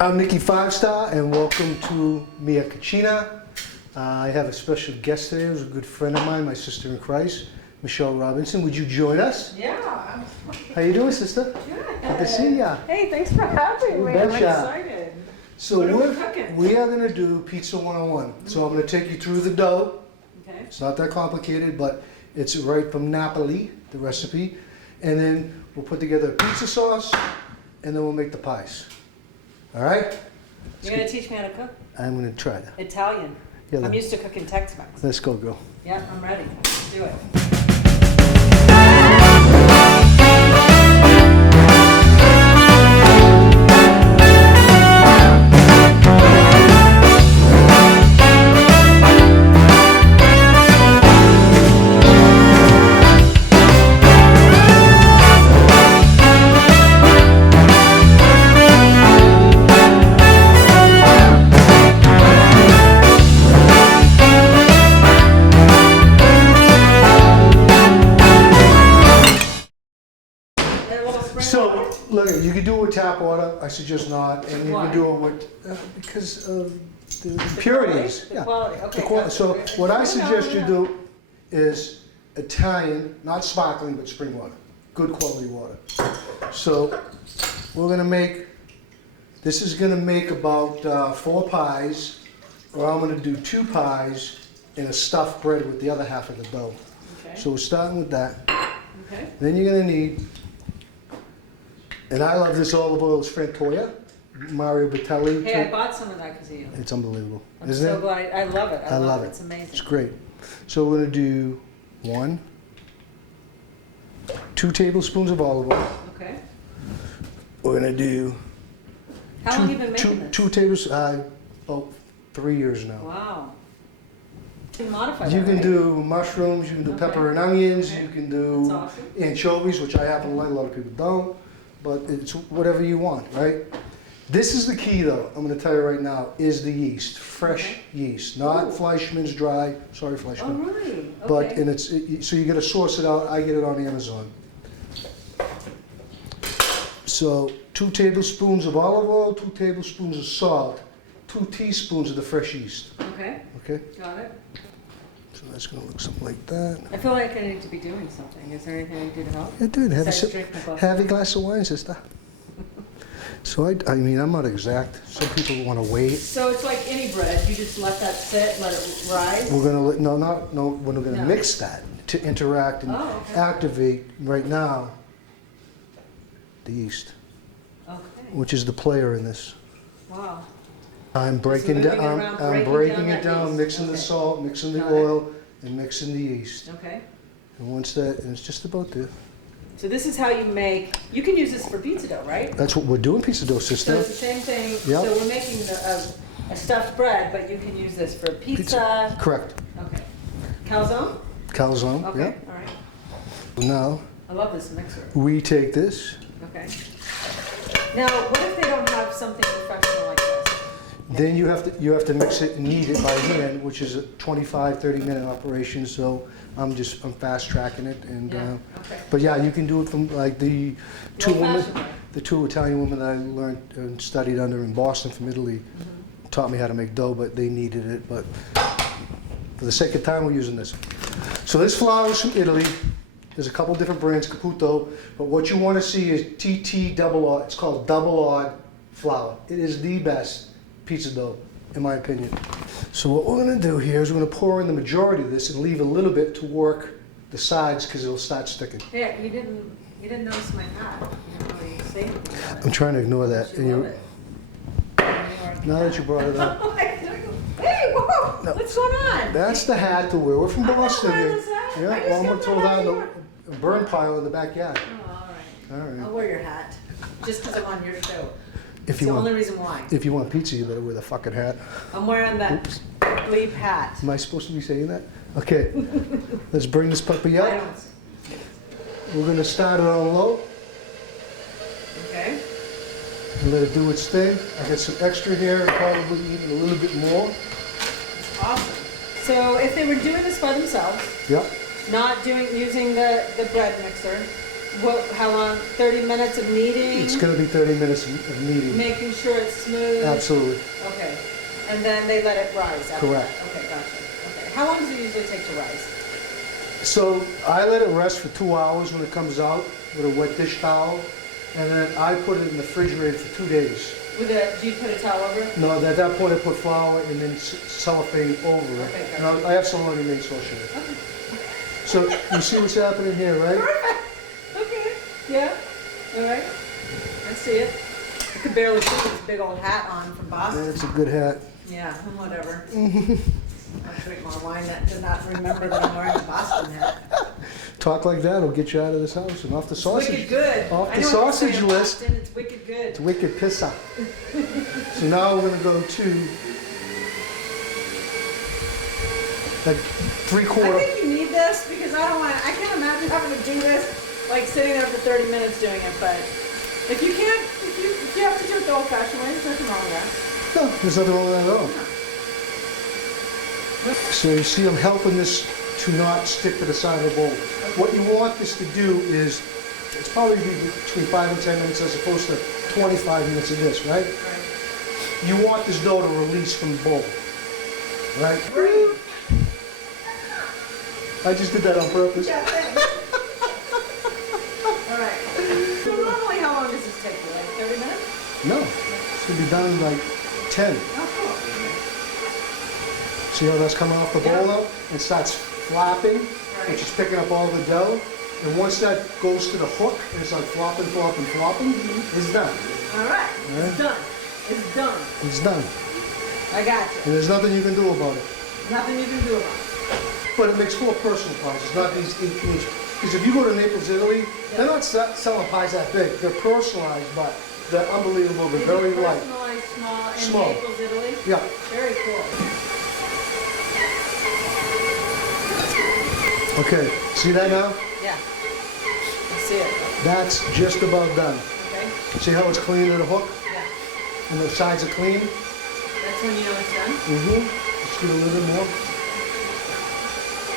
I'm Nicky 5-Star and welcome to Mia Cucina. I have a special guest today who's a good friend of mine, my sister in Christ, Michelle Robinson. Would you join us? Yeah. How you doing, sister? Good. Good to see ya. Hey, thanks for having me. I'm excited. So what are we cooking? we are going to do Pizza 101. So I'm going to take you through the dough. Okay. It's not that complicated, but it's right from Napoli, the recipe. And then we'll put together a pizza sauce, and then we'll make the pies. All right? You're going to teach me how to cook? I'm going to try that. Italian. Yeah, I'm used to cooking Tex-Mex. Let's go, girl. Yeah, I'm ready. Let's do it. So, look, you can do it with tap water. I suggest not, and you Why? can do it with because of the impurities. The quality. Okay. So, what I No, suggest you no. do is Italian, not sparkling, but spring water, good quality water. So, we're gonna make. This is gonna make about 4 pies, or I'm gonna do 2 pies and a stuffed bread with the other half of the dough. Okay. So we're starting with that. Okay. Then you're gonna need, and I love this olive oil, it's Frantoia, Mario Battelli. Hey, I bought some of that because of you. It's unbelievable, I'm isn't so it? glad. I love it. I love it. It's amazing. It's great. So we're gonna do 2 tablespoons of olive oil. Okay. We're gonna do How long have you been making this? 2 tablespoons, about 3 years now. Wow. You can modify that, You can right? do mushrooms, you can do Okay. pepper and onions, Okay. you can That's do awesome. anchovies, which I happen to like, a lot of people don't, but it's whatever you want, right? This is the key though, I'm gonna tell you right now, is the yeast, fresh yeast, not Ooh. Fleischmann's dry, sorry All Fleischmann. right. But, Okay. and so you gotta source it out, I get it on Amazon. So 2 tablespoons of olive oil, 2 tablespoons of salt, 2 teaspoons of the fresh yeast, Okay. okay? Got it. So that's gonna look something like that. I feel like I need to be doing something. Is there anything I can do to help? Yeah, dude, have a Besides sip, drink my coffee. have a glass of wine, sister. So I mean, I'm not exact. Some people want to wait. So it's like any bread. You just let that sit, let it rise. We're gonna let, no, we're gonna No. mix that to interact and Oh, okay. activate right now the yeast, Okay. which is the player in this. Wow. I'm breaking moving down. it around, I'm breaking breaking down it that down, yeast. mixing the Okay. salt, mixing the Got it. oil, and mixing the yeast. Okay. And once that, and it's just about there. So this is how you make. You can use this for pizza dough, right? That's what we're doing, pizza dough, So sister. it's the same thing. Yep. So we're making a stuffed bread, but you can use this for pizza. Correct. Okay. Calzone. Calzone. Okay. Yeah. All right. Now I love this mixer. we take this. Okay. Now, what if they don't have something professional like this? Then you have to mix it and knead it by hand, which is a 25, 30-minute operation. So I'm fast tracking it, and Yeah. Okay. but yeah, you can do it from like the 2 women, Old-fashioned way. the 2 Italian women that I learned and studied under in Boston from Italy, taught me how to make dough, but they kneaded it. But for the sake of time, we're using this. So this flour is from Italy. There's a couple different brands, Caputo, but what you want to see is TT double odd. It's called double odd flour. It is the best pizza dough, in my opinion. So what we're going to do here is we're going to pour in the majority of this and leave a little bit to work the sides because it'll start sticking. Yeah, you didn't notice my hat. You didn't really say anything about it. I'm trying to ignore that. You love it. Now that you brought it up, Hey, whoa! No. What's going on? that's the hat to wear. We're from I'm not Boston. wearing Yeah, this hat. yeah. I just Well, I'm got going to throw that that in hat the burn pile in the backyard. Oh, all right. All right. I'll wear your hat. Just because I'm on your show. If It's you the want, only reason why. if you want pizza, you better wear the fucking hat. I'm wearing that Oops. bleep hat. Am I supposed to be saying that? Okay. Let's bring this puppy I up. don't. We're going to start it on low Okay. and let it do its thing. I got some extra here, probably even a little bit more. Awesome. So if they were doing this by themselves, Yep. not using the bread mixer, What, how long, 30 minutes of kneading? It's gonna be 30 minutes of kneading. Making sure it's smooth? Absolutely. Okay. And then they let it rise after Correct. that? Okay, gotcha. Okay. How long does it usually take to rise? So I let it rest for 2 hours when it comes out with a wet dish towel, and then I put it in the refrigerator for 2 days. With a, do you put a towel over it? No, at that point I put flour and then cellophane over it. Okay, And I have some already made sauce in it. Okay. So you see what's happening here, right? Perfect. Okay. Yeah. All right. I see it. I could barely see this big old hat on from Boston. That's a good hat. Yeah, whatever. I'll drink more wine that did not remember that I'm wearing a Boston hat. Talk like that will get you out of this house and off the sausage. Wicked good. Off I the know what sausage you say in list. Boston, it's wicked good. It's wicked pizza. So now we're gonna go to like I 3/4. think you need this because I don't want to, I can't imagine having to do this, like sitting there for 30 minutes doing it, but if you can't, if you have to do it the old fashioned way, there's nothing wrong with that. No, there's nothing wrong with that at all. So you see I'm helping this to not stick to the side of the bowl. What you want this to do is, it's probably be between 5 and 10 minutes as opposed to 25 minutes of this, right? Right. You want this dough to release from the bowl, right? Great. I just did that on purpose. Yeah, thanks. All right. So normally how long does this take you? Like 30 minutes? No, it's gonna be done in like 10. Oh, cool. See how that's coming off the bowl Yeah. now? It starts flapping, Right. which is picking up all the dough. And once that goes to the hook, and it's like flopping, flopping, flopping, it's done. All right. Yeah. It's done. It's done. It's done. I got you. And there's nothing you can do about it. Nothing you can do about it. But it makes 4 personal pies, it's not these 18-inch. Because if you go to Naples, Italy, they're not selling pies that big. They're personalized, but they're unbelievable. They're very light. Personalized, small, in Small. Naples, Italy? Yeah. Very cool. Okay, see that now? Yeah. I see it. That's just about done. Okay. See how it's clean to the hook? Yeah. And the sides are clean? That's when you know it's done? Mm-hmm. Just do a little bit more.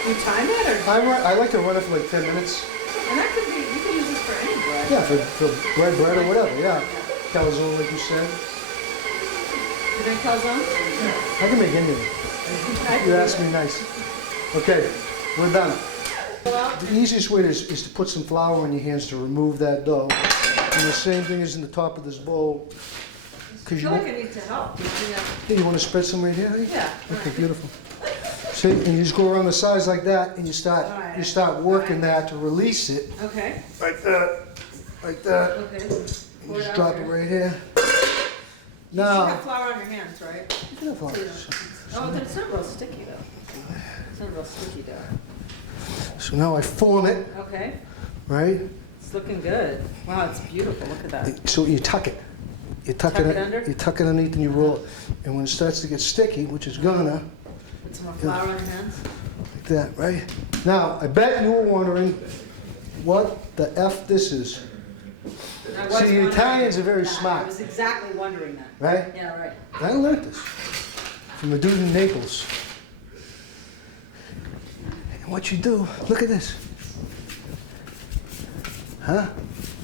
You time it or? I like to run it for like 10 minutes. And that could be, you could use this for any bread. Yeah, for bread or whatever, yeah. Calzone, like you said. You make calzone? I can make anything. You asked me nice. Okay, we're done. The easiest way is to put some flour on your hands to remove that dough. And the same thing is in the top of this bowl. I Cause feel like I need to help. Hey, you want to spread some right here? honey? Yeah. Okay, beautiful. See, and you just go around the sides like that, and you start working that to release it. Okay. Like that, like that. Okay. Pour Just out drop it here. right here. You Now, have flour on your hands, right? you can have flour. Oh, then it's not real sticky though. It's not real sticky dough. So now I form it, Okay. right? It's looking good. Wow, it's beautiful. Look at that. So you tuck it. You tuck Tuck it, it under? You tuck it underneath and you roll it. And when it starts to get sticky, which is gonna, Put some more flour on your hands. like that, right? Now, I bet you were wondering what the F this is, I was See, the wondering Italians are very that. smart. I was exactly wondering that. right? Yeah, right. I learned this from the dude in Naples. And what you do, look at this. Huh?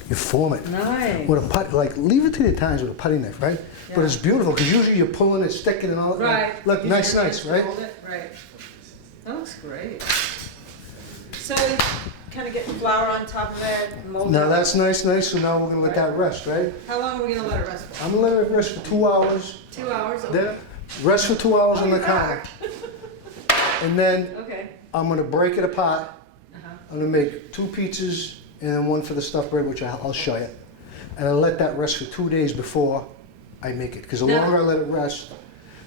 You form it. Nice. With a put, like, leave it to the Italians with a putty knife, right? But Yeah. it's beautiful, because usually you're pulling it, sticking and all that. Right. Look, Use nice, your nice, hands to right? hold it. Right. That looks great. So you kind of get flour on top of it, mold Now it. that's nice, nice, so now we're gonna let that rest, right? How long are we gonna let it rest for? I'm gonna let it rest for 2 hours. 2 hours? Then, rest for 2 hours on the you're counter. back. And then Okay. I'm gonna break it apart. Uh-huh. I'm gonna make 2 pizzas and then 1 for the stuffed bread, which I'll show you. And I'll let that rest for 2 days before I make it. Because the Now- longer I let it rest,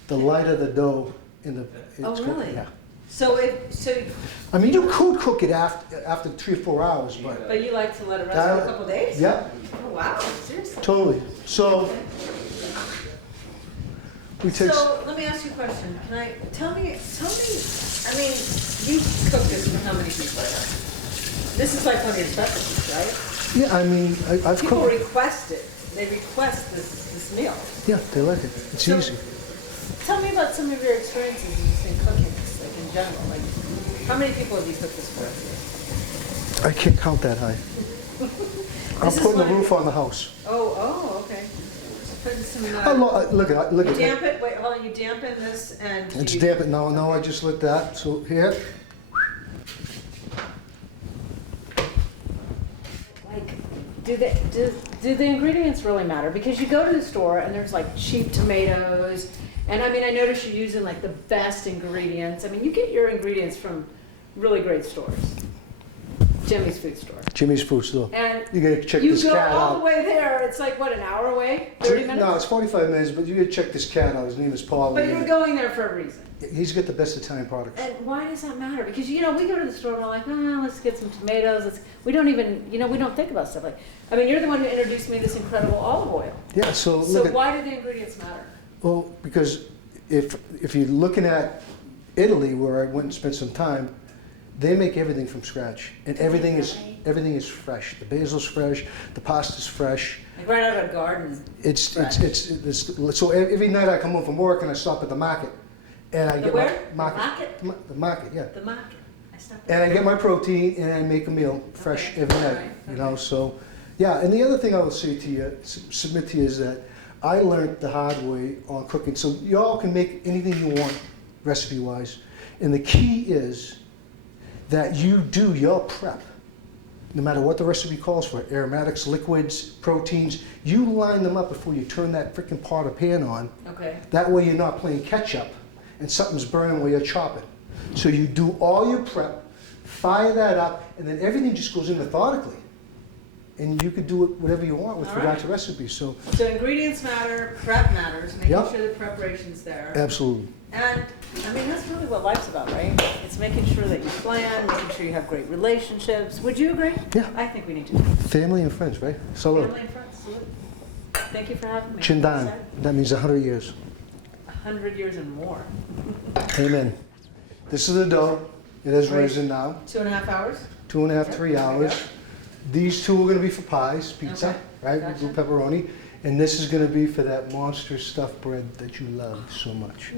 the lighter the dough in the. Oh, it's really? Yeah. So I mean, you could cook it after 3 or 4 hours, but. but you like to let it rest for a couple days? Yeah, Oh, wow, seriously? totally. So, we take. So, let me ask you a question. Can I, tell me, I mean, you cook this for how many people? This is like one of your specialties, right? Yeah, I mean, I've People cooked. request it. They request this meal. Yeah, they like it. It's So- easy. Tell me about some of your experiences in cooking this, like in general. Like, how many people have you cooked this for? I can't count that high. I'm This is putting the one- roof on the house. Oh, okay. Putting some, Look at you it. damp it, wait, hold on, you dampen this and It's you- damp. No, I just lit that. So here, Like, do the ingredients really matter? Because you go to the store and there's like cheap tomatoes, and I mean, I notice you're using like the best ingredients. I mean, you get your ingredients from really great stores. Jimmy's Food Store. Jimmy's Food Store. And You gotta check you this go cat all the out. way there, it's like, what, an hour away? 30 minutes? No, it's 45 minutes, but you gotta check this cat out. His name is Paul. But you're going there for a reason. He's got the best Italian products. And why does that matter? Because, you know, we go to the store and we're like, let's get some tomatoes. We don't even, you know, we don't think about stuff like, I mean, you're the one who introduced me to this incredible olive oil. Yeah, so So look at, why do the ingredients matter? well, because if you're looking at Italy, where I went and spent some time, they make everything from scratch, and everything is fresh. The basil's fresh, the pasta's fresh. Like right out of a garden. It's so every night I come home from work and I stop at the market, and I The get where? my Market? the market, yeah. The market. I stopped And there. I get my protein and I make a meal fresh Okay. every night. Alright, You know, okay. so yeah. And the other thing I will say to you, submit to you, is that I learned the hard way on cooking. So y'all can make anything you want, recipe wise, and the key is that you do your prep. No matter what the recipe calls for, aromatics, liquids, proteins, you line them up before you turn that freaking pot or pan on. Okay. That way you're not playing catch up and something's burning while you're chopping. So you do all your prep, fire that up, and then everything just goes in methodically. And you could do it whatever you want with All regard right. to recipes. So So ingredients matter, prep matters, making Yep. sure the preparation's there. absolutely. And, I mean, that's really what life's about, right? It's making sure that you plan, making sure you have great relationships. Would you agree? Yeah. I think we need to. Family and friends, right? Salute. Family and friends, salute. Thank you for having me. Chindan. That means 100 years. 100 years and more. Amen. This is the dough. It has Right. risen now. 2.5 hours? 2.5, Yep, 3 there you hours. go. These two are gonna be for pies, pizza, Okay, right? gotcha. We do pepperoni. And this is gonna be for that monster stuffed bread that you love so much.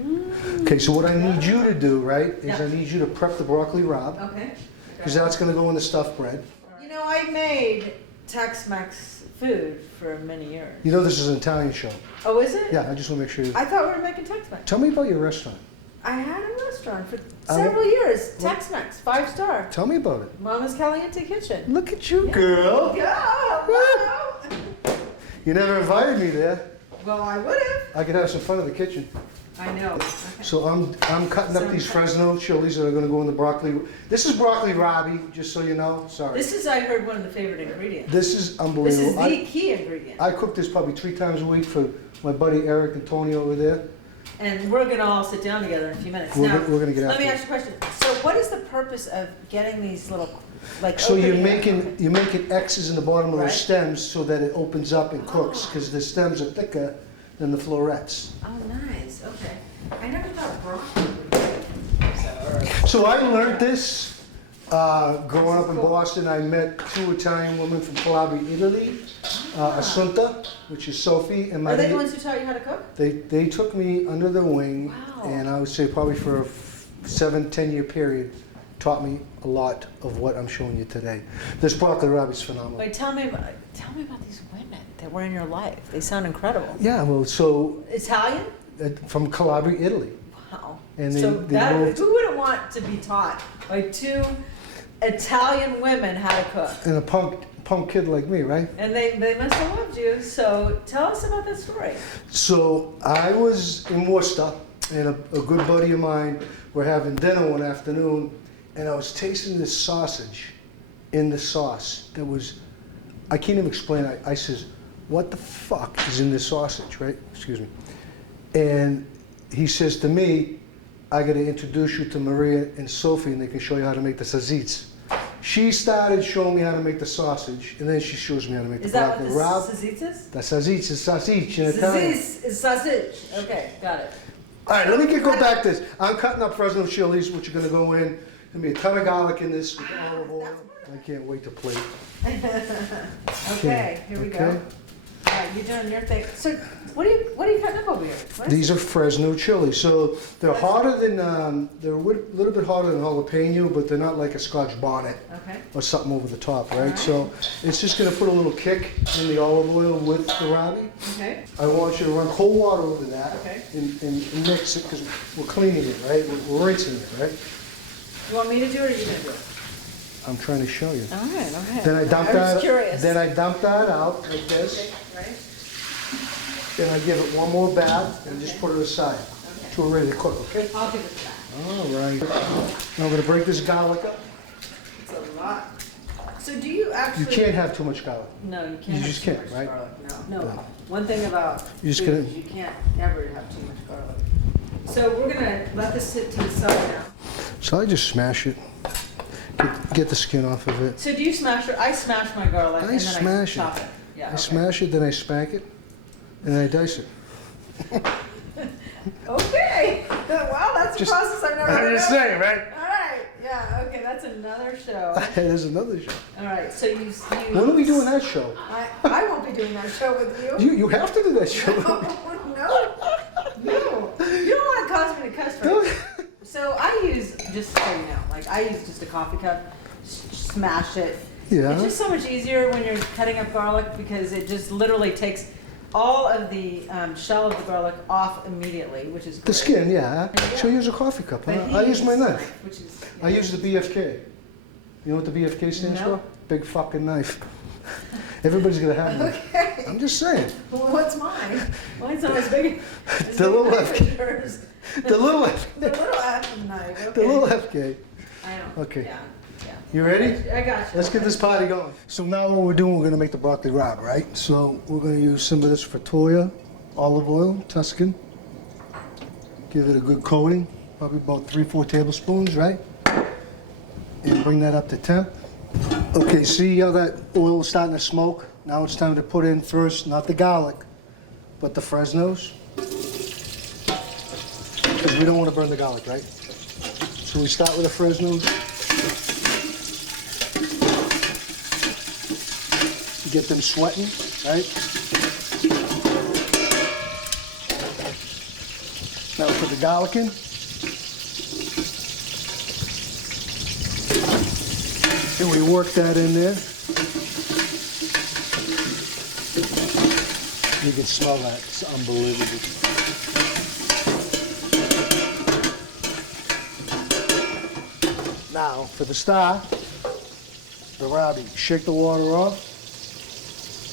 Okay, so what I need you to do, right, is Mm. Yeah. I need you to prep the broccoli rabe, Okay. because that's gonna go in the stuffed bread. You know, I made Tex-Mex food for many years. You know this is an Italian show. Oh, is it? Yeah, I just wanna make sure. I thought we were making Tex-Mex. Tell me about your restaurant. I had a restaurant for I several years. What? Tex-Mex, 5-star. Tell me about it. Mama's Caliente Kitchen. Look at you, Yeah. girl. Yeah, wow. You never invited me there. Well, I would have. I could have some fun in the kitchen. I know. Okay. So I'm cutting up So- these Fresno chilies that are gonna go in the broccoli. This is broccoli rabe, just so you know, sorry. This is, I heard, one of the favorite ingredients. This is This unbelievable. is the key ingredient. I cook this probably 3 times a week for my buddy Eric and Tony over there. And we're gonna all sit down together in a few minutes. We're Now, gonna- we're gonna get let me after ask you a question. So what is the purpose of getting these little, like, So you're opening- making X's in the bottom of Right. those stems so that it opens up and cooks, Oh. because the stems are thicker than the florets. Oh, nice, okay. I never thought broccoli would be good. So I learned this growing up in Boston. I met 2 Italian women from Calabria, Italy, Assunta, which is Sophie, and Are they the Maria. ones who taught you how to cook? They took me under their wing, Wow. and I would say probably for a 7-10 year period, taught me a lot of what I'm showing you today. This broccoli rabe is phenomenal. Wait, tell me about these women that were in your life. They sound incredible. Yeah, well, so Italian? from Calabria, Italy. Wow. And So they that, moved- who wouldn't want to be taught by 2 Italian women how to cook? And a punk kid like me, right? And they must have loved you. So tell us about that story. So I was in Worcester, and a good buddy of mine were having dinner one afternoon, and I was tasting this sausage in the sauce that was, I can't even explain it. I says, what the fuck is in this sausage, right? Excuse me. And he says to me, I got to introduce you to Maria and Sophie, and they can show you how to make the sazits. She started showing me how to make the sausage, and then she shows me how to make Is the that what broccoli the rabe. sausage is? The sausage is sausage in Italian. Sausage is sausage. Okay, got it. All right, let me go back to this. I'm cutting up Fresno chilies, which are gonna go in. There'll be a ton of garlic in this with olive oil. I can't wait to plate. Okay, here we go. Alright, you're doing your thing. So what are you cutting up over here? What is These are Fresno chilies, so they're harder than, they're a little bit harder than jalapeno, but they're not like a Scotch bonnet Okay. or something over the top, right? Alright. So it's just gonna put a little kick in the olive oil with the rabi. Okay. I want you to run cold water over that Okay. and mix it, because we're cleaning it, right? We're rinsing it, right? You want me to do it or are you gonna do it? I'm trying to show you. Alright, okay. Then I dump I'm just that, curious. then I dump that out like this. Right? Then I give it one more bath and just put it aside Okay. till we're ready to cook, okay? I'll give it that. All right. Now I'm gonna break this garlic up. It's a lot. So do you You actually? can't have too much garlic. No, you can't. You have just too can't, much right? garlic. No. No. One thing about You just food gotta- is you can't ever have too much garlic. So we're gonna let this sit to the side now. So I just smash it, get the skin off of it. So do you smash it? I smash my garlic I and then smash it. I chop it. Yeah. I okay. smash it, then I spank it, and I dice it. Okay. Wow, that's Just- a process I've never heard of. saying, right? All right. Yeah. Okay. That's another show. There's another show. All right. So you. When are we doing that show? I won't be doing that show with you. You have to do that show. No. You don't want to cause me to cuss, right? So I use, just so you know, like I use just a coffee cup, smash it. Yeah. It's just so much easier when you're cutting up garlic because it just literally takes all of the shell of the garlic off immediately, which is great. The skin, yeah. There you go. So use a coffee cup. But Huh? he I use my uses knife. which is. I use the BFK. You know what the BFK stands No. for? Big fucking knife. Everybody's gonna have one. Okay. I'm just saying. Well, what's mine? Mine's not as big. As The big little as FK. yours. The little F. The little F knife. Okay. The little FK. I know. Okay. Yeah. Yeah. You ready? I got you. Let's get this party going. So now what we're doing, we're gonna make the broccoli rabe, right? So we're gonna use some of this Fratoia olive oil, Tuscan. Give it a good coating, probably about 3-4 tablespoons, right? And bring that up to temp. Okay, see how that oil is starting to smoke? Now it's time to put in first, not the garlic, but the Fresnos. Because we don't want to burn the garlic, right? So we start with the Fresnos. Get them sweating, right? Now we put the garlic in. And we work that in there. You can smell that, it's unbelievable. Now, for the star, the rabi, shake the water off.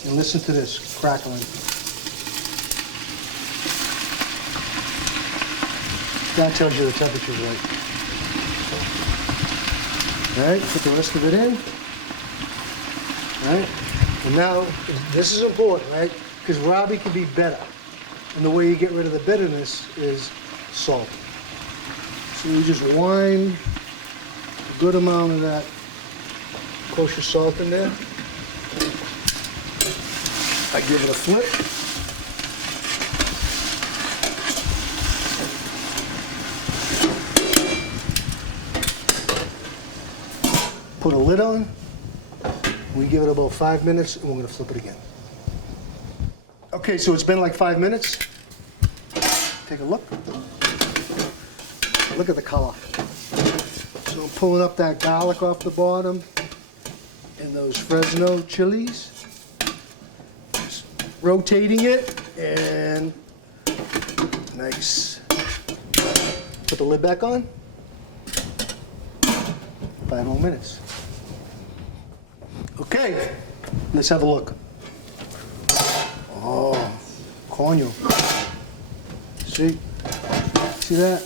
And listen to this crackling. That tells you the temperature's right. All right, put the rest of it in. All right, and now this is important, right? Because rabi can be better. And the way you get rid of the bitterness is salt. So you just wind a good amount of that kosher salt in there. I give it a flip. Put a lid on. We give it about 5 minutes and we're gonna flip it again. Okay, so it's been like 5 minutes. Take a look. Look at the color. So I'm pulling up that garlic off the bottom and those Fresno chilies. Rotating it, and nice. Put the lid back on. 5 more minutes. Okay, let's have a look. Oh, coño. See that?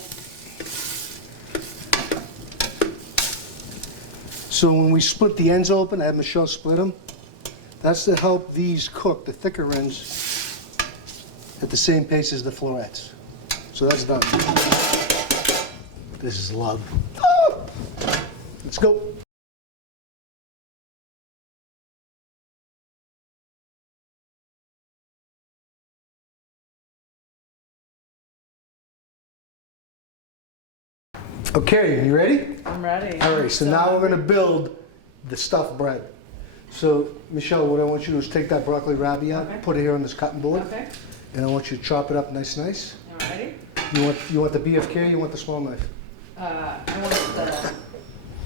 So when we split the ends open, I had Michelle split them. That's to help these cook, the thicker ends, at the same pace as the florets. So that's done. This is love. Ah! Let's go. Okay, you ready? I'm ready. All right, so now we're gonna build the stuffed bread. So, Michelle, what I want you to do is take that broccoli rabi out, Okay. put it here on this cutting board, Okay, and I want you to chop it up nice. alrighty. You want the BFK or you want the small knife? I want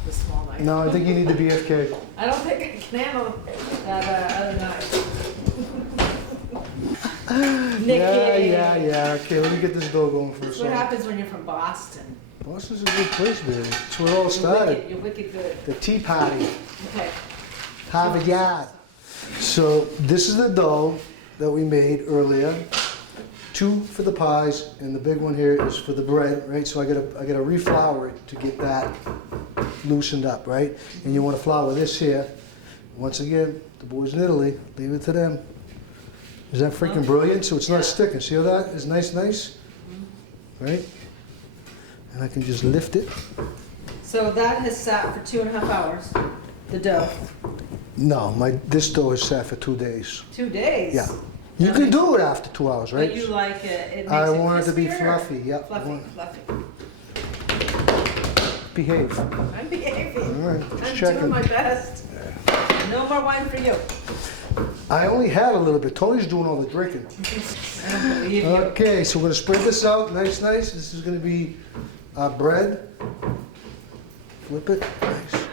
the small knife. No, I think you need the BFK. I don't think I can handle that other knife. Nicky. Yeah. Okay, let me get this dough going for a That's what second. happens when you're from Boston. Boston's a good place, baby. That's where it all started. You're wicked good. The Tea Party, Okay. Harvard Yard. So this is the dough that we made earlier. 2 for the pies, and the big one here is for the bread, right? So I gotta reflour it to get that loosened up, right? And you want to flour this here. Once again, the boys in Italy, leave it to them. Is that freaking brilliant? So it's not Yeah. sticking. See how that is nice, right? And I can just lift it. So that has sat for 2.5 hours, the dough. No, this dough is sat for 2 days. 2 days? Yeah. You can do it after 2 hours, right? But you like it makes I it want it to be crispier? fluffy, yeah. Fluffy. Behave. I'm behaving. All right, I'm just checking. doing my best. No more wine for you. I only had a little bit. Tony's doing all the drinking. I don't believe you. Okay, so we're gonna spread this out, nice. This is gonna be bread. Flip it, nice.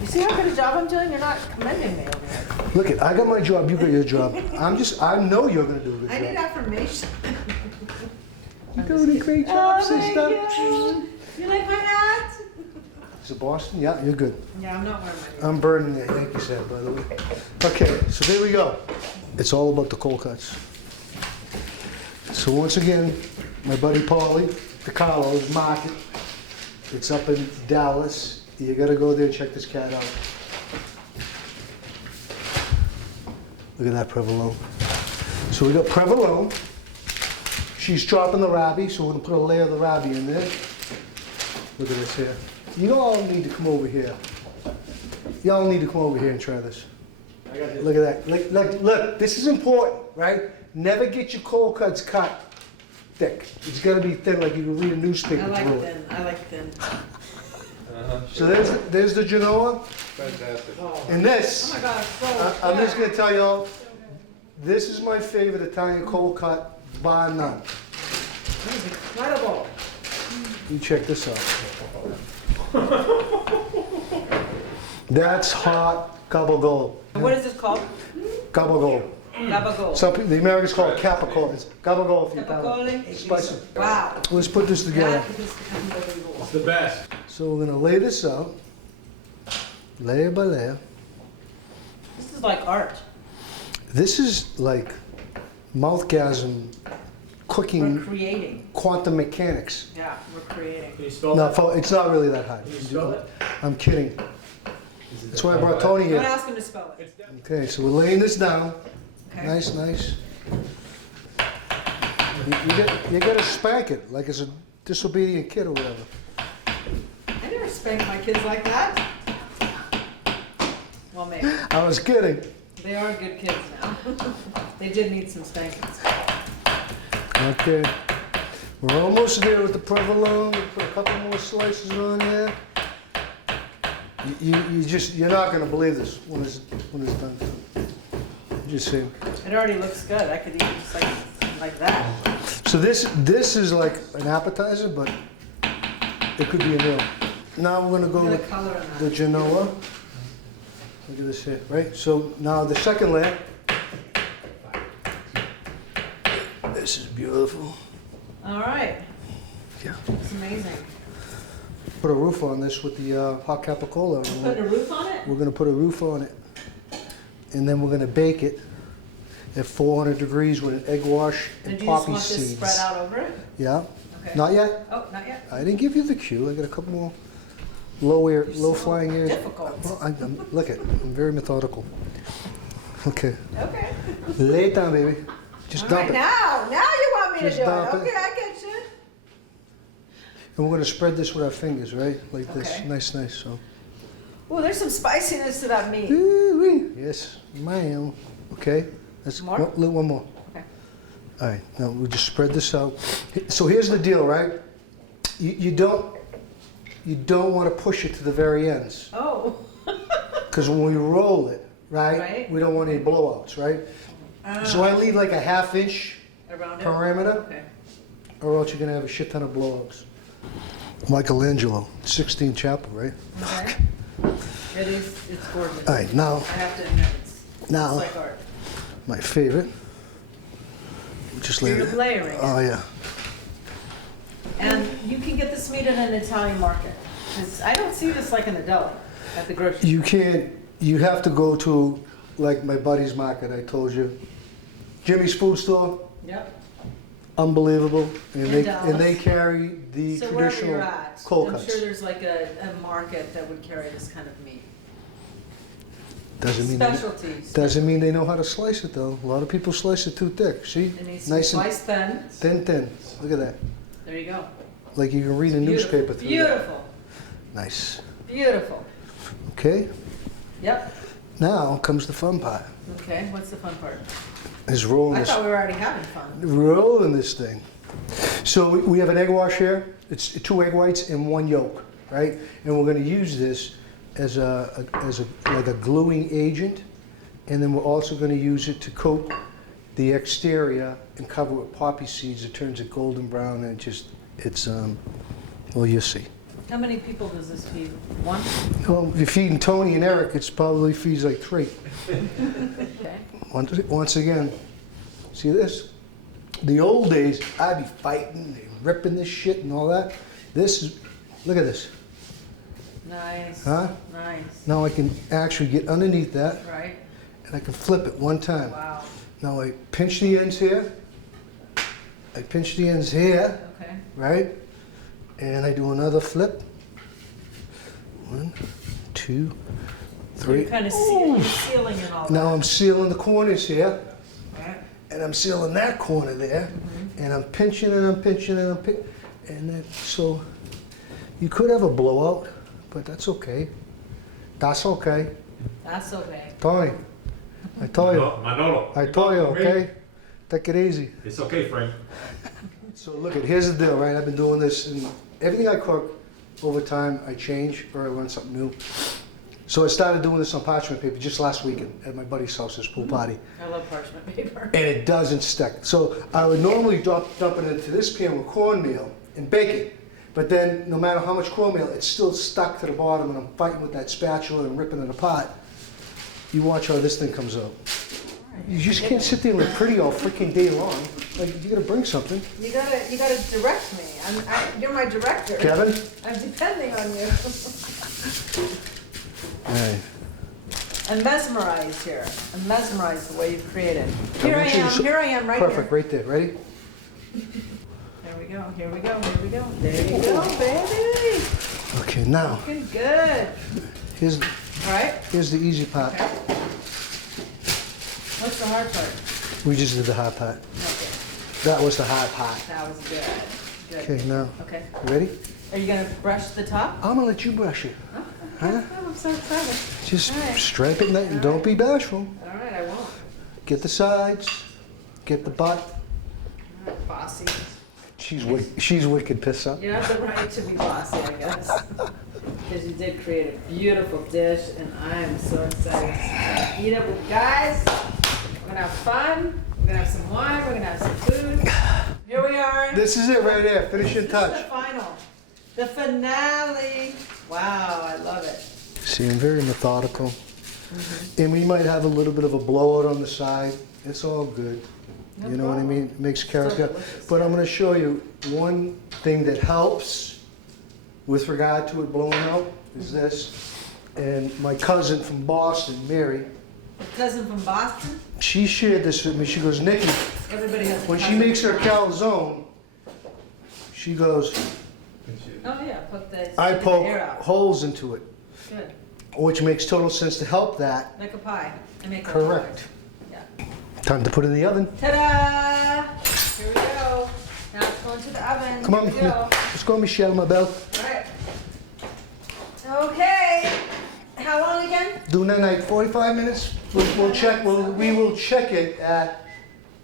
You see how good a job I'm doing? You're not commending me over here. Look it, I got my job, you got your job. I know you're gonna do a good I need job. affirmation. You're doing a great Oh, job, thank sister. you. You like my hat? Is it Boston? Yeah, you're good. Yeah, I'm not wearing my I'm burning the Yankees hat, by the way. Okay, so there we go. It's all about the cold cuts. So once again, my buddy Paulie, the Carlos Market. It's up in Dallas. You gotta go there and check this cat out. Look at that provolone. So we got provolone. She's chopping the rabi, so we're gonna put a layer of the rabi in there. Look at this here. You all need to come over here. Y'all need to come over here and try this. Look at that. Look, this is important, right? Never get your cold cuts cut thick. It's gotta be thin, like you can read a newspaper I like through it. thin. I like thin. So there's the Genoa. Fantastic. Oh. And this, Oh my God, it's so I'm just good. gonna tell y'all, this is my favorite Italian cold cut, bar none. This is incredible. You check this out. That's hot gabagool. What is this called? Gabagool. Gabagool. Some people, the Americans call it capicola. It's gabagool for Italian. Capicoli? Spicy. Wow. Let's put this together. That is unbelievable. It's the best. So we're gonna lay this out, layer by layer. This is like art. This is like mouthgasm, We're cooking, creating. quantum mechanics. Yeah, we're creating. Can you spell No, that? it's not really that hard. Can you spell it? I'm kidding. That's why I brought Tony Don't here. ask him to spell it. Okay, so we're laying this down. Okay. Nice. You gotta spank it like it's a disobedient kid or whatever. I never spank my kids like that. Well, maybe. I was kidding. They are good kids now. They did need some spankings. Okay. We're almost there with the provolone. We'll put a couple more slices on there. You're not gonna believe this when it's done. You just see. It already looks good. I could eat it just like that. So this is like an appetizer, but it could be a meal. Now we're gonna go Got a with color in the that. Genoa. Look at this here, right? So now the second layer. This is beautiful. All right. Yeah. It's amazing. Put a roof on this with the hot capicola. Putting a roof on it? We're gonna put a roof on it, and then we're gonna bake it at 400 degrees with an egg wash and And do you just poppy want this seeds. spread out over it? Yeah. Okay. Not yet. Oh, not yet? I didn't give you the cue. I got a couple more low flying areas. Difficult. Well, look it. I'm very methodical. Okay. Okay. Lay it down, baby. Just All dump right, it. now you want me Just to do dump it. it. Okay, I get you. And we're gonna spread this with our fingers, right? Like this. Okay. Nice. So. Oh, there's some spiciness to that meat. Ooh-wee. Yes, ma'am. Okay. Let's More? one more. Okay. All right. Now we'll just spread this out. So here's the deal, right? You don't want to push it to the very ends, Oh. because when we roll it, right? Right. We don't want any blowouts, right? So I leave like a 1/2 inch Around it? parameter, Okay. or else you're gonna have a shit ton of blowouts. Michelangelo, Sixtine Chapel, right? Okay. It is, it's gorgeous. All right, now, I have to admit, it's now, like art. my favorite. Just So leave you're it. layering it. Oh, yeah. And you can get this meat at an Italian market. 'Cause I don't see this like in the deli at the grocery store. You can't, you have to go to, like my buddy's market, I told you. Jimmy's Food Store, Yep. unbelievable. And In they, Dallas. and they carry the So wherever traditional you're at, cold I'm cuts. sure there's like a market that would carry this kind of meat. Doesn't mean, they, Specialties. doesn't mean they know how to slice it though. A lot of people slice it too thick, see? It needs to be Nice and sliced thin. thin. Look at that. There you go. Like you can read a Beautiful. newspaper through that. Beautiful. Nice. Beautiful. Okay, Yep. now comes the fun part. Okay, what's the fun part? Is rolling I this, thought we were already having fun. rolling this thing. So we have an egg wash here. It's 2 egg whites and 1 yolk, right? And we're gonna use this as like a gluing agent. And then we're also gonna use it to coat the exterior and cover it with poppy seeds. It turns it golden brown and it's, well, you'll see. How many people does this feed? One? Well, if you're feeding Tony and Eric, it's probably feeds like 3. Okay. Once again, see this? The old days, I'd be fighting and ripping this shit and all that. This is, look at this, Nice. huh? Nice. Now I can actually get underneath that Right? and I can flip it one time. Wow. Now I pinch the ends here. I pinch the ends here, Okay. right? And I do another flip. 1, 2, So 3. you're kind of sealing and all that. Now I'm sealing the corners here. Right? And I'm sealing that corner there, and I'm pinching and I'm pinching and I'm pinching, and then, so you could have a blowout, but that's okay. That's okay. That's okay. Tony, I told you, Manolo. I told you, okay? Take it easy. It's okay, Frank. So look, here's the deal, right? I've been doing this, and everything I cook, over time, I change or I learn something new. So I started doing this on parchment paper just last weekend at my buddy's house, his pool party. I love parchment paper. And it doesn't stick. So I would normally dump it into this pan with cornmeal and bake it. But then, no matter how much cornmeal, it's still stuck to the bottom and I'm fighting with that spatula and ripping it apart. You watch how this thing comes out. You just can't sit there and look pretty all freaking day long. Like, you gotta bring something. You gotta direct me. You're my director. Kevin? I'm depending on you. All right. I'm mesmerized here. I'm mesmerized the way you've created. I Here I want you to am. Here I am, right Perfect, here. right there. Ready? Here we go. Here we go. Here we go. There you go, baby. Okay, now, Looking good. here's All right. the easy part. Okay. What's the hard part? We just did the hard part. Okay. That was the hard part. That was good. Good. Okay, now, Okay. you ready? Are you gonna brush the top? I'm gonna let you brush it. Oh, Huh? okay. Oh, I'm so excited. Just All right. stripe it and don't be bashful. All right, I won't. Get the sides, get the butt. All right, bossy. She's wicked pissed up. You have the right to be bossy, I guess. Because you did create a beautiful dish, and I am so excited to eat it with you guys. We're gonna have fun. We're gonna have some wine. We're gonna have some food. Here we are. This is it right there, finishing This touch. is the final. The finale. Wow, I love it. See, I'm very methodical. And we might have a little bit of a blowout on the side. It's all good. No You know what I problem. mean? It makes character. delicious, But yeah. I'm gonna show you one thing that helps with regard to it blowing out is this. And my cousin from Boston, Mary, A cousin from Boston. she shared this with me. She goes, Nicky, Everybody has a when she cousin makes her from Boston. calzone, she goes, Oh yeah, poke the I air poke out. holes into it, Good. which makes total sense to help that. Like a pie. I make those Correct. pies. Yeah. Time to put it in the oven. Ta-da! Here we go. Now it's going to the oven. Come on, Here we go. let's go, Michelle, my belle. All right. Okay. How long again? Do that night, 45 minutes. We'll check. We will check it at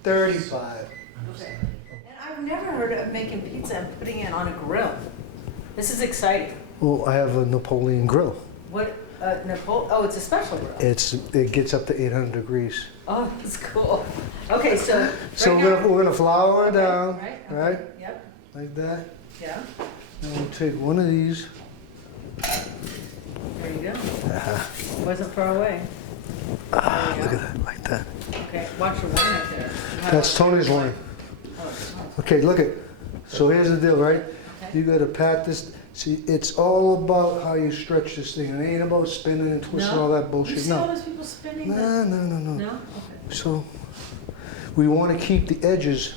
35. Okay. And I've never heard of making pizza and putting it on a grill. This is exciting. Well, I have a Napoleon grill. What? Oh, it's a special grill. It gets up to 800 degrees. Oh, that's cool. Okay, so. So right we're gonna flour it Okay, down, right, okay, right? Yep, Like that. yeah, And we'll take one of these. there you go. Uh-huh. Wasn't far away. Ah, There you look go. at that, like that. Okay, watch your wine up there. You have That's a- Tony's wine. Oh, it's not. Okay, look at. So here's the deal, right? Okay. You gotta pat this. See, it's all about how you stretch this thing. It ain't about spinning and twisting No? all that You bullshit. see all No. those people spinning? No, no, no, no. No? Okay. So we want to keep the edges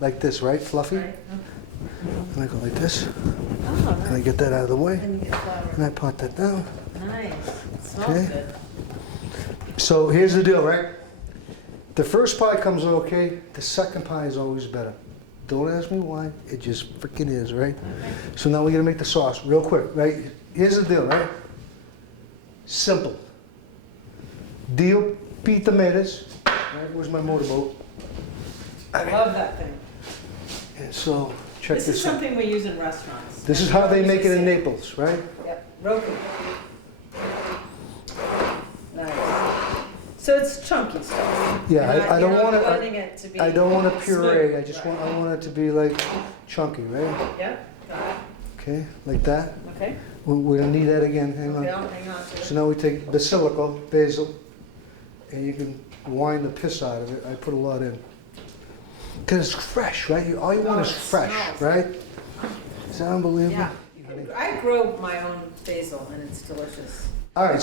like this, right? Fluffy. Right, okay. And I go like this, Oh, and I nice. get that out of the way, And you get and flour. I pot that down. Nice. It smells Okay. good. So here's the deal, right? The first pie comes out okay. The second pie is always better. Don't ask me why. It just freaking is, right? Okay. So now we're gonna make the sauce real quick, right? Here's the deal, right? Simple. Deal, beat tomatoes. Right? Where's my motorboat? I love that thing. And so check This is this out. something we use in restaurants. This is how they make it in Nate. Naples, right? Yep, Roku. Nice. So it's chunky stuff. Yeah, You're not- I don't you're not want blending it to to. be I don't want to puree. smooth. I just Right. want it to be like chunky, right? Yep, got Okay, like that. it. Okay. We're gonna need that again. Hang Okay, on. hang on to So it. now we take basilico, basil, and you can wind the piss out of it. I put a lot in. Cause it's fresh, right? All you want Oh, is it fresh, smells. right? Is that unbelievable? Yeah. I grow my own basil and it's delicious. All right,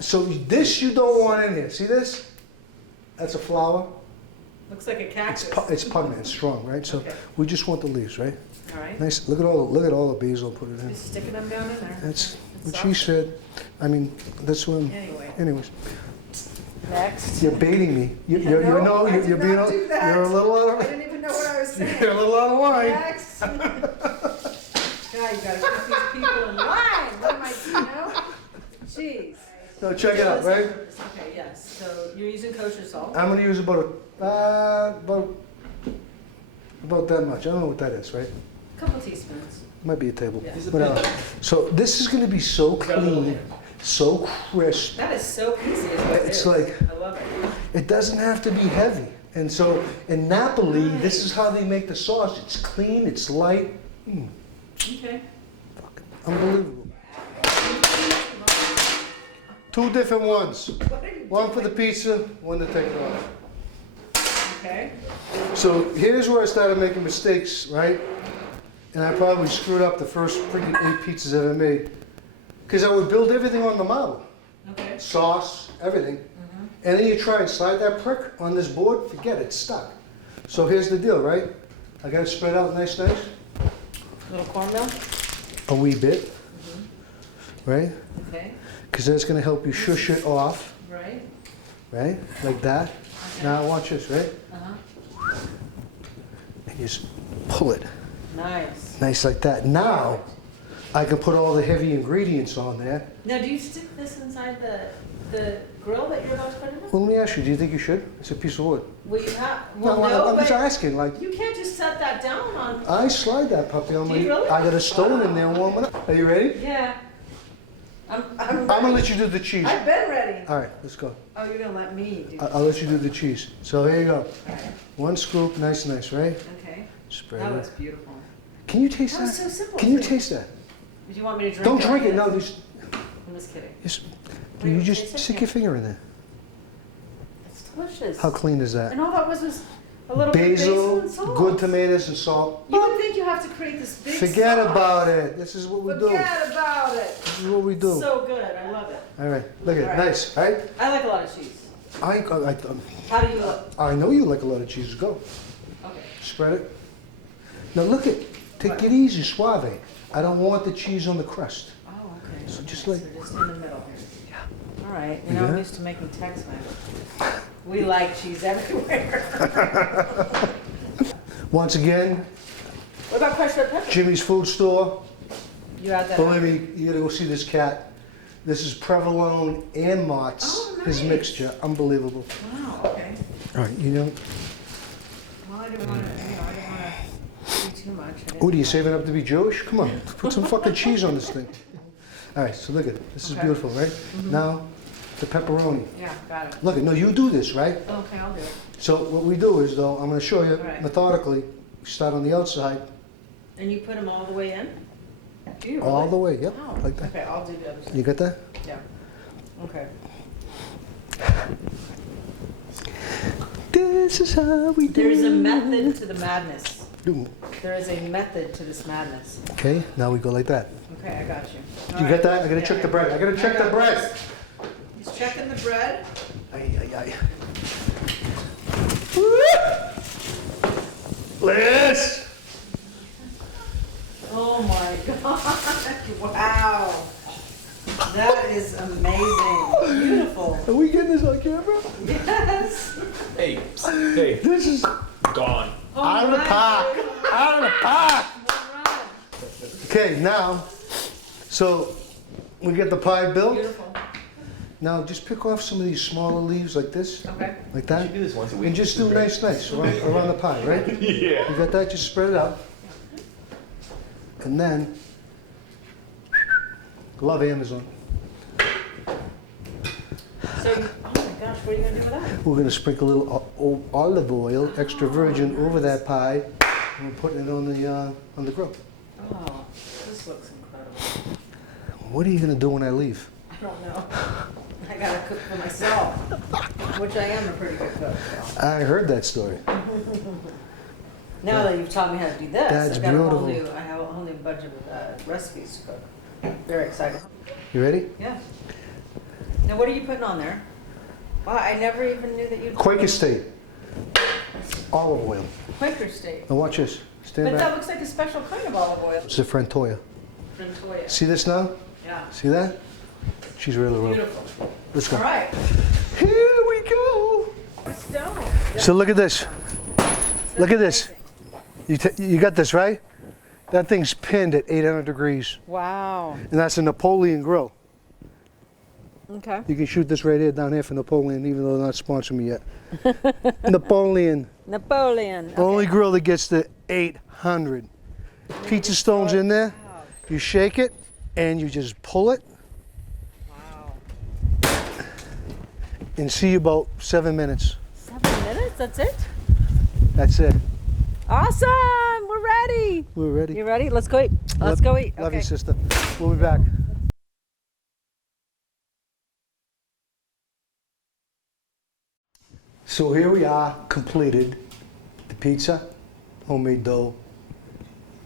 so this you don't want in here. See this? That's a flower. Looks like a cactus. It's pungent, it's strong, right? So Okay. we just want the leaves, right? All right. Nice. Look at all the basil. Put it in. Just sticking them down in there. That's It's what she soft. said. I mean, that's what. Anyway, Anyways, next. you're baiting me. You're No, I did you're being not do that. you're a little out I of didn't even know what I was saying. you're a little out of line. Next. God, you gotta keep these people in line. What am I, you know? Jeez. No, check it out, right? Okay, yes. So you're using kosher salt. I'm gonna use about that much. I don't know what that is, right? A couple teaspoons. Might be a table. Yeah. Whatever. So this is gonna be so clean, so crisp. That is so easy. Is what it It's is. like- I love it. It doesn't have to be heavy. And so in Napoli, this is how they make the sauce. It's clean, it's light. Okay. Unbelievable. Two different ones. What are you One for the doing? pizza, one to take it off. Okay. So here's where I started making mistakes, right? And I probably screwed up the first freaking 8 pizzas I ever made. Because I would build everything on the model. Okay. Sauce, everything. And then you try and slide that prick on this board, forget it, it's stuck. So here's the deal, right? I got it spread out nice. Little cornmeal. A wee bit, right? Okay. Because that's going to help you shush it off, Right. right? Like that. Okay. Now watch this, right? Uh-huh. And you just pull it. Nice. Nice like that. Now, I can put all the heavy ingredients on there. Now, do you stick this inside the grill that you're about to put it in? Well, let me ask you, do you think you should? It's a piece of wood. Well, you have. No, Well, no, I'm just but asking, like, you can't just set that down on. I slide that puppy on Do my, you really? I got a stone in there warming up. Are you ready? Yeah. I'm I'm gonna let you do the cheese. I've been ready. All right, let's go. Oh, you're gonna let me do. I'll let you do the cheese. So here you go. Okay. One scoop, nice, right? Okay. Spread That it. was beautiful. Can you taste That was that? so simple. Can you too. taste that? Do you want me to drink? Don't it? drink it, no, just, I'm just kidding. just Wait, you taste just it? stick Yeah. your finger in there. It's delicious. How clean is that? And all that was a little bit of basil and salt. good tomatoes and salt. You would think you have to create this big. Forget sauce. about it. This is what we do. Forget about it. This is what we do. So good. I love it. All right, look at it. All right. Nice, right? I like a lot of cheese. How do you look? I know you like a lot of cheese. Go. Okay. Spread it. Now look it. Take it easy, suave. I don't want the cheese on the crust. Oh, okay. So Okay, just like- so just in the middle here. Yeah. All right. You You know, got I'm it? used to making Tex-Mex. We like cheese everywhere. Once again, What about crushed red pepper? Jimmy's Food Store. You add that. Believe me, you gotta go see this cat. This is provolone and Mott's, Oh, his nice. mixture. Unbelievable. Wow. Okay. All right, you know, Well, I didn't want to. I didn't want to do too much. what are you saving up to be Jewish? Come on, put some fucking cheese on this thing. All right, so look at it. This is Okay. beautiful, right? Now, the pepperoni. Yeah, got it. Look, no, you do this, right? Okay, I'll do it. So what we do is, though, I'm gonna show you All right. methodically. We start on the outside, And you put them all the way in? Do you all really? the way, yep, Oh, like that. okay, I'll do the other side. You got that? Yeah. Okay. This is how we do. There's a method to the madness. do. There is a method to this madness. Okay, now we go like that. Okay, I got you. You got that? I gotta check the bread. I gotta check the bread. He's checking the bread. Ay, ay, ay. Liz! Oh my God. Wow. That is amazing. Beautiful. Are we getting this on camera? Yes. Hey, hey, This is gone. out of the park. Out of the park. Okay, now, so we get the pie built. Beautiful. Now just pick off some of these smaller leaves like this, Okay. like You that. should do this once a week. And just do nice around the pie, right? Yeah. You got that? Just spread it out. And then, love Amazon. So, oh my gosh, what are you gonna do with that? We're gonna sprinkle a little olive oil, extra virgin, over that pie. And we're putting it on the grill. Oh, this looks incredible. What are you gonna do when I leave? I don't know. I gotta cook for myself, which I am a pretty good cook. So. I heard that story. Now that you've taught me how to do this, That's I've got beautiful. I have a whole new bunch of recipes to cook. Very excited. You ready? Yeah. Now, what are you putting on there? Wow, I never even knew that you'd. Quaker State. Olive oil. Quaker State. Now watch this. Stand But that back. looks like a special kind of olive oil. It's a Frantoia. Frantoia. See this now? Yeah. See that? She's really real. Beautiful. Let's go. All right. Here we go. Let's go. So look at this. Look at this. You got this, right? That thing's pinned at 800 degrees. Wow. And that's a Napoleon grill. Okay. You can shoot this right here down here for Napoleon, even though they're not sponsoring me yet. Napoleon. Napoleon. Okay. Only grill that gets to 800. Pizza stone's in there. Wow. You shake it and you just pull it Wow. and see about 7 minutes. 7 minutes? That's it? That's it. Awesome. We're ready. We're ready. You ready? Let's go eat. Let's go eat. Love Okay. you, sister. We'll be back. So here we are, completed. The pizza, homemade dough,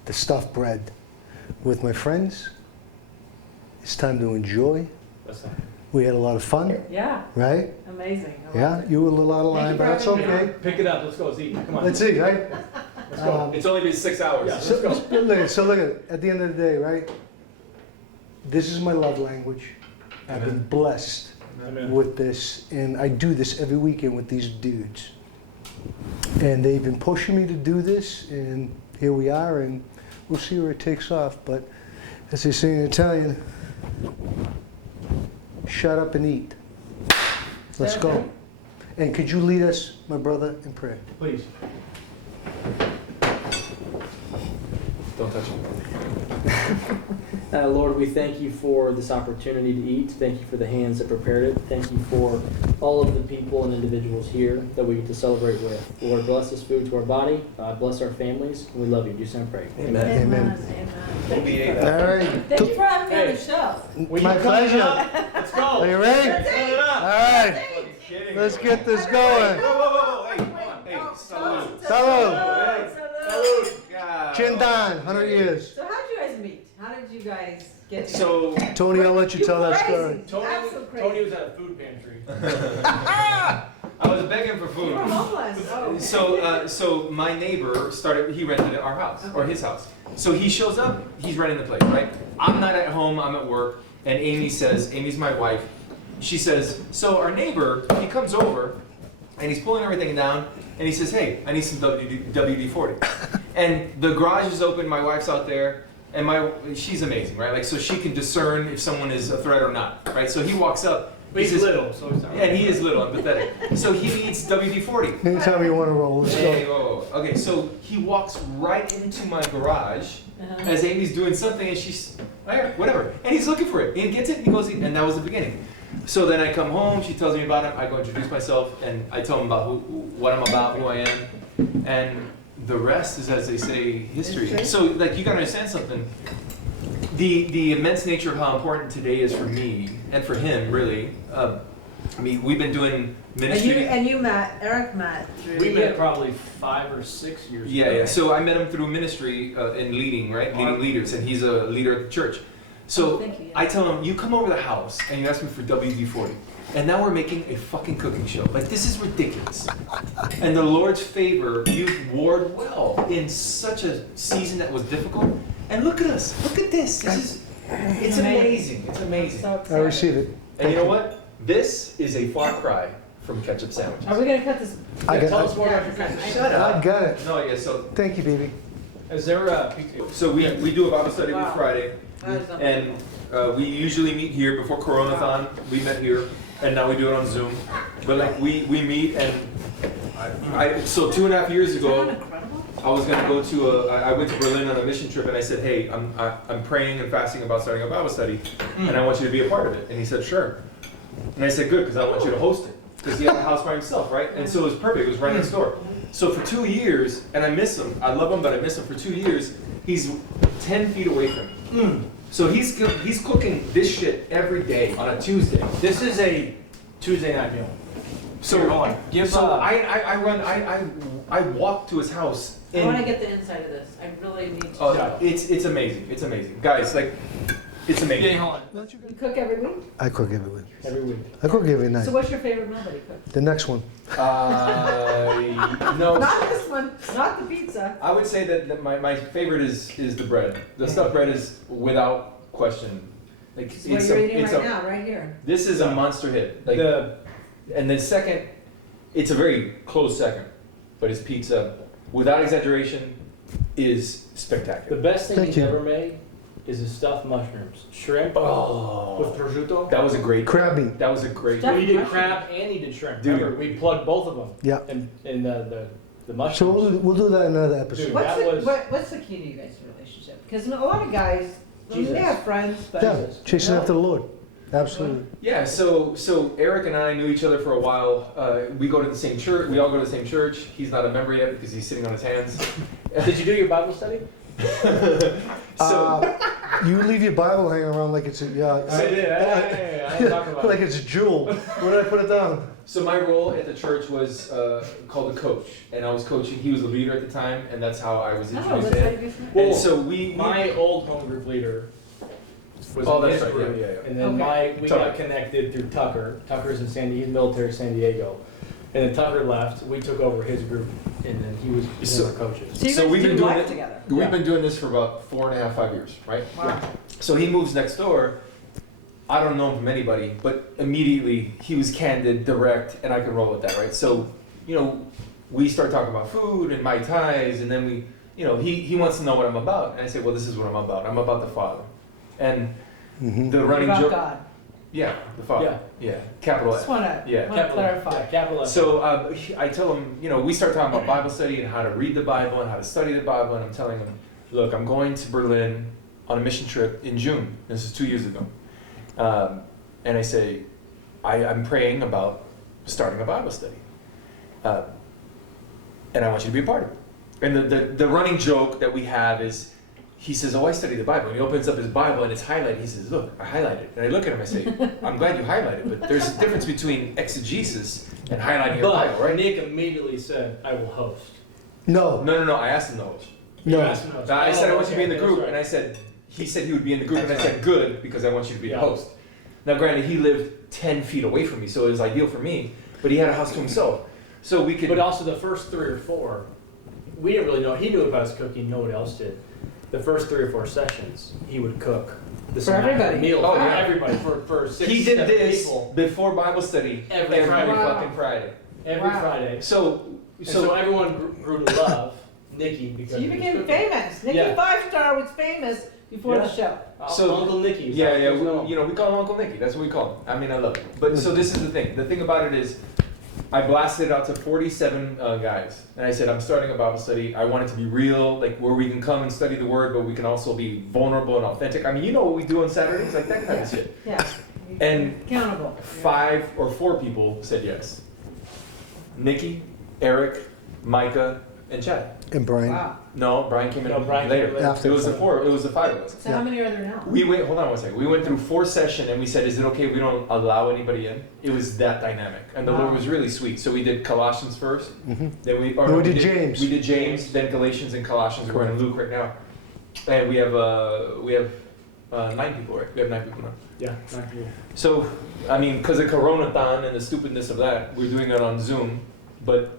the stuffed bread. With my friends, it's time to enjoy. That's not. We had a lot of fun, Yeah. right? Amazing. I Yeah, loved it. you were a little out of Thank line, you but for that's having me okay. Pick it up. Let's go. Let's eat. Come on. Let's see, right? Let's go. It's only been 6 hours. Yeah, Let's so, go. look at the end of the day, right? This is my love language. I've been blessed Amen. with this, and I do this every weekend with these dudes. And they've been pushing me to do this, and here we are, and we'll see where it takes off. But as they say in Italian, shut up and eat. Let's go. And could you lead us, my brother, in prayer? Please. Don't touch me. Lord, we thank you for this opportunity to eat. Thank you for the hands that prepared it. Thank you for all of the people and individuals here that we get to celebrate with. Lord, bless this food to our body. Bless our families. We love you. Do so and pray. Amen. Amen. Thank you for All that. right. Thank you for having me on the show. Will My you cut it pleasure. up? Let's go. Are you ready? Let's cut it up. All right. Kidding Let's me. get this Whoa, going. whoa, whoa, whoa. Hey, come on. Hey, salud. Salud. Salud. God. Chindan, 100 years. So how did you guys meet? How did you guys get together? So, Tony, I'll let you tell that Crazy. story. Tony was at a food pantry. I was begging for You were food. homeless. Oh. So my neighbor he rented our house, or his house. So he shows up, he's renting the place, right? I'm not at home, I'm at work, and Amy's my wife, she says, so our neighbor, he comes over, and he's pulling everything down, and he says, hey, I need some WD-40. And the garage is open, my wife's out there, and she's amazing, right? Like, so she can discern if someone is a threat or not, right? So he walks up, But he's says, little, so he's not. and he is little and pathetic. So he needs WD-40. Anytime you want to roll, let's Hey, go. whoa, whoa. Okay, so he walks right into my garage as Amy's doing something, and she's, whatever. And he's looking for it. And he gets it, he goes, and that was the beginning. So then I come home, she tells me about him, I go introduce myself, and I tell him about what I'm about, who I am. And the rest is, as they say, history. So, like, you gotta understand something. The immense nature of how important today is for me, and for him, really. I mean, we've been doing ministry. And you met, Eric met through. We met probably 5 or 6 years ago. Yeah. So I met him through ministry and leading, right? Leading leaders, and he's a leader at the church. So thank you. I tell him, you come over the house and you ask me for WD-40. And now we're making a fucking cooking show. Like, this is ridiculous. And the Lord's favor, you've warred well in such a season that was difficult. And look at us. Look at this. It's amazing. It's amazing. So I excited. receive it. And you know what? This is a far cry from ketchup sandwiches. Are we gonna cut this? I Tell got us more about your country. Shut I up. got it. No, yeah, so Thank you, baby. Is there so we do a Bible study every Wow. Friday. And we usually meet here before Coronathon. We met here, and now we do it on Zoom. But like we meet, and so 2.5 years ago, Incredible. I was gonna go to I went to Berlin on a mission trip, and I said, hey, I'm praying and fasting about starting a Bible study, and I want you to be a part of it. And he said, sure. And I said, good, because I want you to host it, because he had a house by himself, right? And so it was perfect. It was right next door. So for 2 years, and I miss him. I love him, but I miss him. For 2 years, he's 10 feet away from me. So he's cooking this shit every day on a Tuesday. This is a Tuesday night meal. So Here, hold on. Give, so I walk to his house. I wanna get the inside of this. I really need to. Oh, Yeah. it's amazing. It's amazing, guys. Like, it's amazing. hold on. You cook every week? I cook every week. Every week. I cook every night. So what's your favorite meal that you cook? The next one. No. Not this one, not the pizza. I would say that my favorite is the bread. The stuffed bread is without question. Like, It's what you're eating it's right a, now, right here. this is a monster hit. Like, and then second, it's a very close second, but his pizza, without exaggeration, is The spectacular. best thing Thank he's you. ever made is his stuffed mushrooms. Shrimp Oh, with prosciutto. that was a great. Crab meat. That was a great. Stuffed We did mushrooms. crab and he did shrimp. Dude. Remember, we plugged both of them. Yeah. And the So mushrooms. we'll do that in another episode. Dude. What's That was- what's the key to you guys' relationship? Because a lot of guys, I mean, they Jesus. have friends, but. Yeah, chasing after the Lord. Absolutely. Yeah, so Eric and I knew each other for a while. We go to the same church. We all go to the same church. He's not a member yet because he's sitting on his hands. Did you do your Bible study? So You leave your Bible hanging around like it's a I did. I didn't talk about like it. it's a jewel. Where did I put it down? So my role at the church was called the coach, and I was coaching. He was the leader at the time, and that's how I was Oh, introduced that's to how him. you get And Well, so we My old home group leader was Oh, in that's his right. group. Yeah, yeah, yeah. And then Okay. we Tucker. got connected through Tucker. Tucker's in he's military San Diego. And then Tucker left, we took over his group, and then he was So- one of our coaches. So you So guys we've do been doing life it- together. we've Yeah. been doing this for about 4.5, 5 years, right? Wow. So he moves next door. I don't know him from anybody, but immediately he was candid, direct, and I could roll with that, right? So, we start talking about food and Mai Tais, and then he wants to know what I'm about. And I say, well, this is what I'm about. I'm about the Father. And Mm-hmm. the running About joke. God. Yeah, the Father. Yeah. Capital Just F. wanna Yeah. clarify. Yeah, capital F. So I tell him, we start talking about Bible study and how to read the Bible and how to study the Bible, and I'm telling him, look, I'm going to Berlin on a mission trip in June. This is 2 years ago. And I say, I'm praying about starting a Bible study. And I want you to be a part of it. And the running joke that we have is, he says, oh, I study the Bible. And he opens up his Bible and it's highlighted. He says, look, I highlighted. And I look at him, I say, I'm glad you highlighted, but there's a difference between exegesis and highlighting your Bible, But right? Nick immediately said, I will host. No. No, I asked him those. You No. asked him to host. I said I want you to be in the Okay, group, that's and right. I said, he said he would be in the group, and I said, good, because I want you to be the Yeah. host. Now, granted, he lived 10 feet away from me, so it was ideal for me, but he had a house to himself. So we could. But also the first 3 or 4, we didn't really know. He knew about his cooking, nobody else did. The first 3 or 4 sessions, he would cook the For everybody. meal Oh, for yeah. everybody for 6, He did 7 this people before Bible study Every Friday. Wow. fucking Friday. every Wow. Friday. So And so everyone grew to love Nicky because So you of his became cooking. famous. Nicky Yeah. 5-star was famous before Yeah. the show. So- Uncle Nicky. yeah, we know. we call him Uncle Nicky. That's what we call him. I mean, I love him. But so this is the thing. The thing about it is, I blasted it out to 47 guys, and I said, I'm starting a Bible study. I want it to be real, like where we can come and study the Word, but we can also be vulnerable and authentic. I mean, you know what we do on Saturdays, like that kind of shit. Yeah. And Accountable. 5 or 4 people said yes. Nicky, Eric, Micah, and Chad. And Brian. Wow. No, Brian came in No, Brian later. came in later. It was the 4. It was the 5 of us. So how many are there now? We went. Hold on one second. We went through 4 sessions, and we said, "Is it okay if we don't allow anybody in?" It was that dynamic, and the Lord Wow. was really sweet. So we did Colossians first. Mhm. Then we. No, we did James. We did James, then Galatians and Colossians. We're in Luke right now, and we have 9 people, right? We have 9 people now. Yeah, not here. So, I mean, because of Coronathon and the stupidness of that, we're doing it on Zoom, but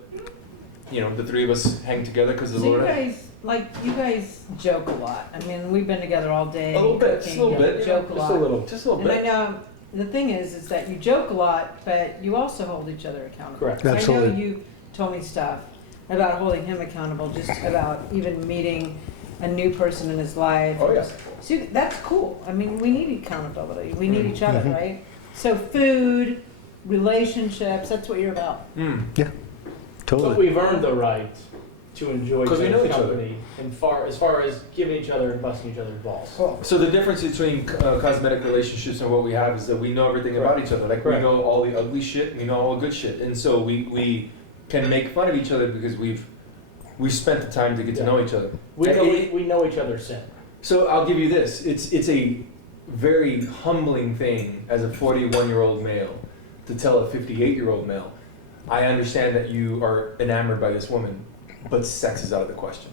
you know, the 3 of us hang together because the So you Lord. you guys joke a lot. I mean, we've been together all day. A little bit, just a little cooking, bit, Joke a just lot. a little, just a little And I bit. know the thing is that you joke a lot, but you also hold each other accountable. Correct. I know Absolutely. you told me stuff about holding him accountable, just about even meeting a new person in his life. Oh yeah. So that's cool. I mean, we need accountability. We need each other, Mhm. right? So food, relationships, that's what you're about. Mm. But Totally. we've earned the right to enjoy each 'Cause we know other's each other. company, and as far as giving each other and busting each other's balls. Cool. So the difference between cosmetic relationships and what we have is that we know everything about Correct. each other. Like Correct. we know all the ugly shit, we know all the good shit, and so we can make fun of each other because we've spent the time to get to know each other. We And know, it- we know each other's sin. So I'll give you this: it's a very humbling thing as a 41-year-old male to tell a 58-year-old male, I understand that you are enamored by this woman, but sex is out of the question.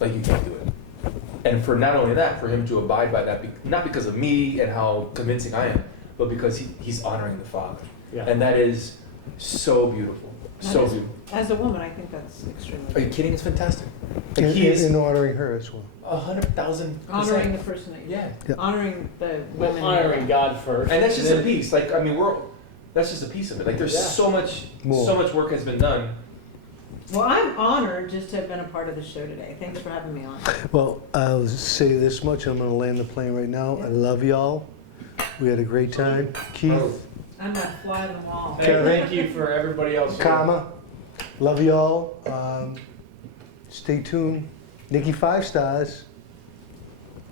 Like you can't do it. And for not only that, for him to abide by that, not because of me and how convincing I am, but because he's honoring the Father. Yeah. And that is so beautiful. So That is- beautiful. As a woman, I think that's extremely Are you kidding? It's fantastic. Like And, he is and honoring her as well. 100,000%. honoring the person that you Yeah. honoring the Well, women. honoring God first. And that's just a then- piece. Like, I mean, that's just a piece of it. Like, there's Yeah. so much More. work has been done. Well, I'm honored just to have been a part of the show today. Thanks for having me on. Well, I'll say this much. I'm going to land the plane right now. I love y'all. We had a great time. Keith, I'm a fly on the wall. Hey, thank you for everybody else here. Kama, love y'all. Stay tuned. Nicky 5 Stars.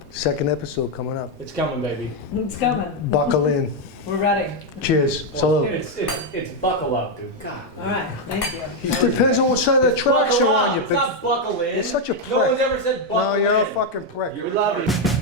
Second episode coming up. It's coming, baby. It's coming. Buckle in. We're ready. Cheers. Salute. It's buckle up, dude. God. All right. Thank you. It depends on what side of the tracks Buckle you're up. on, you It's big. not buckle in. You're such a No one's prick. ever said buckle No, you're a in. fucking prick. We love you.